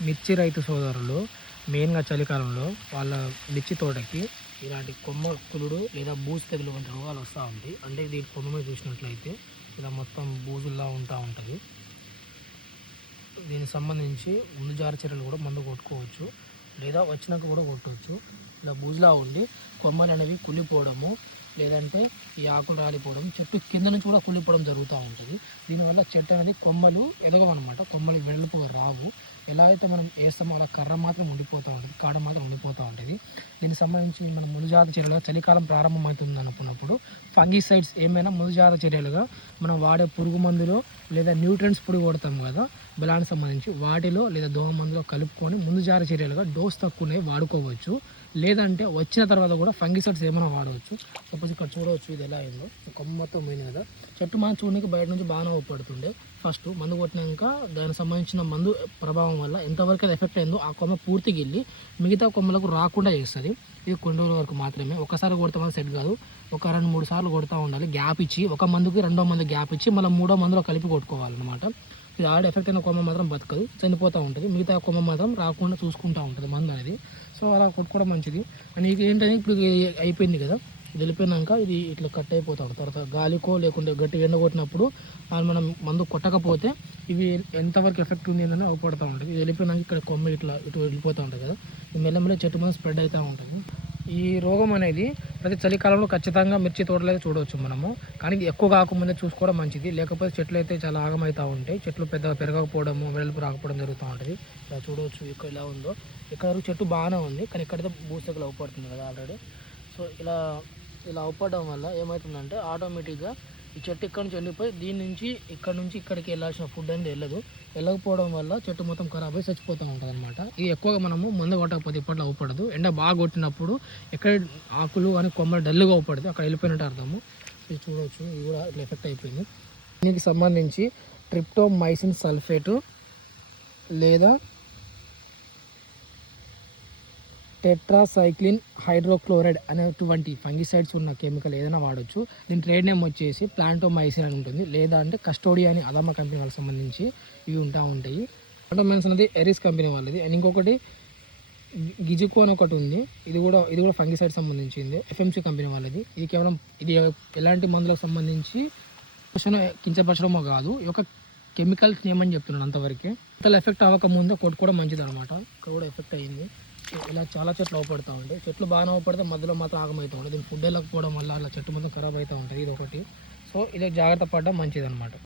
మిర్చి రైతు సోదరులు మెయిన్గా చలికాలంలో వాళ్ళ మిర్చి తోటకి ఇలాంటి కొమ్మ కులుడు లేదా బూజు తెగులు వంటి రోగాలు వస్తూ ఉంటాయి. అంటే దీని కొమ్మ మీద చూసినట్లయితే ఇలా మొత్తం బూజుల్లా ఉంటా ఉంటుంది. దీనికి సంబంధించి ముందు జార చర్యలు కూడా మందు కొట్టుకోవచ్చు. లేదా వచ్చినాక కూడా కొట్టవచ్చు ఇలా బూజులా ఉండి కొమ్మలు అనేవి కుళ్ళిపోవడము లేదంటే ఈ ఆకులు రాలిపోవడం చెట్టు కింద నుంచి కూడా కుళ్ళిపోవడం జరుగుతూ ఉంటుంది. దీనివల్ల చెట్టు అనేది కొమ్మలు ఎదగవన్నమాట. కొమ్మలు వెడల్పుగా రావు. ఎలా అయితే మనం వేస్తామో అలా కర్ర మాత్రం ఉండిపోతూ ఉంటుంది కాడ మాత్రం ఉండిపోతూ ఉంటుంది. దీనికి సంబంధించి మనం ముందుజాత చర్యలుగా చలికాలం ప్రారంభమవుతుంది అనుకున్నప్పుడు ఫంగిసైడ్స్ ఏమైనా ముందుజాత చర్యలుగా మనం వాడే పురుగు మందులో లేదా న్యూట్రియన్స్ పొడి కొడతాం కదా బలానికి సంబంధించి వాటిలో లేదా దోమ మందులో కలుపుకొని ముందుజాత చర్యలుగా డోస్ తక్కువనే వాడుకోవచ్చు. లేదంటే వచ్చిన తర్వాత కూడా ఫంగిసైడ్స్ ఏమైనా వాడవచ్చు. సపోజ్ ఇక్కడ చూడవచ్చు ఇది ఎలా అయిందో. కొమ్మ మొత్తం పోయింది కదా. చెట్టు మనం చూడడానికి బయట నుంచి బాగానే ఉపడుతుండే ఫస్ట్ మందు కొట్టినాక దానికి సంబంధించిన మందు ప్రభావం వల్ల ఎంతవరకు అది ఎఫెక్ట్ అయిందో ఆ కొమ్మ పూర్తిగా వెళ్ళి మిగతా కొమ్మలకు రాకుండా చేస్తుంది. ఇది కొన్ని రోజుల వరకు మాత్రమే. ఒకసారి కొడతామని సెట్ కాదు. ఒక రెండు మూడు సార్లు కొడతా ఉండాలి. గ్యాప్ ఇచ్చి ఒక మందుకి రెండో మందు గ్యాప్ ఇచ్చి మళ్ళీ మూడో మందులో కలిపి కొట్టుకోవాలన్నమాట. ఇది ఆడ ఎఫెక్ట్ అయిన కొమ్మ మాత్రం బతకదు. చనిపోతూ ఉంటుంది. మిగతా కొమ్మ మాత్రం రాకుండా చూసుకుంటూ ఉంటుంది మందు అనేది. సో అలా కొట్టుకోవడం మంచిది. అండ్ ఇది ఏంటంటే ఇప్పుడు అయిపోయింది కదా. ఇది వెళ్ళిపోయినాక ఇది ఇట్లా కట్ అయిపోతాం తర్వాత గాలికో లేకుంటే గట్టి ఎండ కొట్టినప్పుడు అది మనం మందు కొట్టకపోతే ఇవి ఎంతవరకు ఎఫెక్ట్ ఉంది అని అవపడుతూ ఉంటుంది. ఇది వెళ్ళిపోయినాక ఇక్కడ కొమ్మ ఇట్లా ఇటు వెళ్ళిపోతూ ఉంటుంది కదా. ఇది మెల్లమెల్ల చెట్టు మీద స్ప్రెడ్ అవుతూ ఉంటుంది. ఈ రోగం అనేది ప్రతి చలికాలంలో ఖచ్చితంగా మిర్చి తోటలో అయితే చూడవచ్చు మనము. కానీ ఇది ఎక్కువ కాకముందే చూసుకోవడం మంచిది. లేకపోతే చెట్లు అయితే చాలా ఆగమవుతూ ఉంటాయి. చెట్లు పెద్దగా పెరగకపోవడము వెడల్పు రాకపోవడం జరుగుతూ ఉంటుంది. ఇలా చూడవచ్చు ఇక్కడ ఎలా ఉందో. ఇక్కడ చెట్టు బాగానే ఉంది. కానీ ఇక్కడైతే భూసకులు అవపడుతుంది కదా ఆల్రెడీ సో ఇలా ఇలా అవపడడం వల్ల ఏమవుతుందంటే ఆటోమేటిక్గా ఈ చెట్టు ఇక్కడ నుంచి వెళ్ళిపోయి దీని నుంచి ఇక్కడ నుంచి ఇక్కడికి వెళ్ళాల్సిన ఫుడ్ అనేది వెళ్ళదు. వెళ్ళకపోవడం వల్ల చెట్టు మొత్తం ఖరాబ్ అయి చచ్చిపోతూ ఉంటుంది అనమాట ఇది ఎక్కువగా మనము మందు కొట్టకపోతే ఇప్పట్లో అవ్వపడదు ఎండ బాగా కొట్టినప్పుడు ఎక్కడ ఆకులు అని కొమ్మలు డల్గా అవపడదు అక్కడ వెళ్ళిపోయినట్టు అర్థము. ఇది చూడవచ్చు ఇది కూడా ఇట్లా ఎఫెక్ట్ అయిపోయింది. దీనికి సంబంధించి ట్రిప్టోమైసిన్ సల్ఫేటు లేదా టెట్రాసైక్లిన్ హైడ్రోక్లోరైడ్ అనేటువంటి ఫంగిసైడ్స్ ఉన్న కెమికల్ ఏదైనా వాడచ్చు. దీని ట్రేడ్ నేమ్ వచ్చేసి ప్లాంటోమైసిన్ అని ఉంటుంది. లేదా అంటే కస్టోడియా అని అదమ్మ కంపెనీ వాళ్ళకి సంబంధించి ఇవి ఉంటా ఉంటాయి. ప్లాంటోమైసిన్ అనేది ఎరిస్ కంపెనీ వాళ్ళది. అండ్ ఇంకొకటి గిజుకు అని ఒకటి ఉంది. ఇది కూడా ఇది కూడా ఫంగిసైడ్ సంబంధించింది. ఎఫ్ఎంసీ కంపెనీ వాళ్ళది. ఇది కేవలం ఇది ఎలాంటి మందులకు సంబంధించి కించపరచడమో కాదు. ఈ యొక్క కెమికల్స్ నేమ్ చెప్తున్నాను అంతవరకే. అంతలో ఎఫెక్ట్ అవ్వకముందే కొట్టుకోవడం మంచిది అనమాట ఇక్కడ కూడా ఎఫెక్ట్ అయ్యింది ఇలా చాలా చెట్లు అవపడతా ఉంటాయి చెట్లు బాగానే అవపడితే మధ్యలో మాత్రం ఆగమవుతూ ఉంటాయి దీన్ని ఫుడ్ వెళ్ళకపోవడం వల్ల అలా చెట్టు మొత్తం ఖరాబ్ అవుతూ ఉంటుంది. ఇది ఒకటి. సో ఇది జాగ్రత్త పడడం మంచిది అనమాట